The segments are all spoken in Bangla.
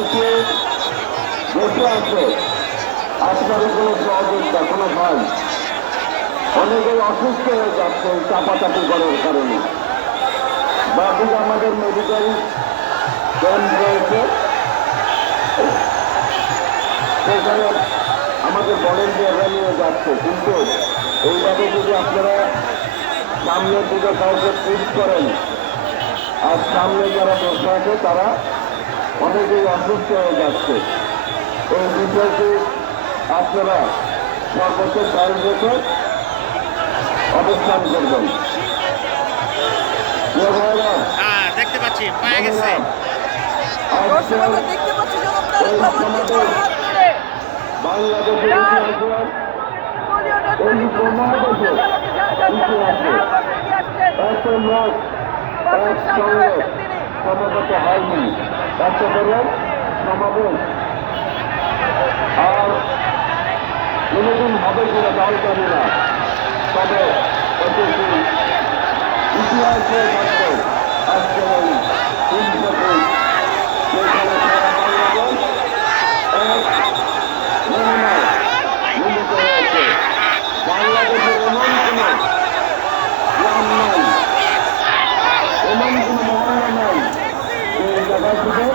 অনেকে বসে আছে, আপনার কোনো সহযোগিতা কোনো ভয়, অনেকে অসুস্থ হয়ে যাচ্ছে চাপাচাপি করার কারণে। বাকি আমাদের মেডিকেল ক্যাম্প রয়েছে, সেখানে আমাদের ভলেন্টিয়াররা নিয়ে যাচ্ছে। কিন্তু এইভাবে যদি আপনারা সামনের দিকে কাউকে পুশ করেন, আর সামনে যারা বসে আছে তারা অনেকেই অসুস্থ হয়ে যাচ্ছে, এই বিষয়টি আপনারা সর্বোচ্চ খেয়াল রেখে অবস্থান করবেন। দেখতে পাচ্ছি পায়ে গেছে। বাংলাদেশের ইতিহাসের এই মহাদেশের ইতিহাসে এত লোক একসঙ্গে সমাগত হয়নি, এত বড় সমাবেশ আর কোনোদিন হবে কিনা তাও জানি না। তবে এটি ইতিহাসে থাকবে আজকের এই দিনটাকে, যেখানে সারা বাংলাদেশ এক নমুনায় মিলিত হয়েছে। বাংলাদেশের এমন কোনো গ্রাম নাই, এমন কোনো মহল্লা নাই এই জায়গা থেকে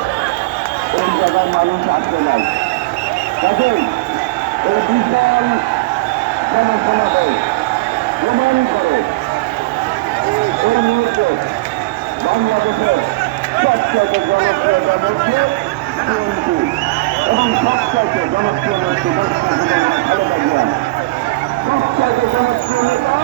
এই জায়গার মানুষ আসতে নাই। দেখেন এই বিশাল জনসমাবেশ প্রমাণ করে এই মুহূর্তে বাংলাদেশের সবচাইতে জনপ্রিয় মধ্যে বিএনপি এবং সবচাইতে জনপ্রিয় মন্ত্রী খালেদা জিয়া, সবচাইতে জনপ্রিয় নেতা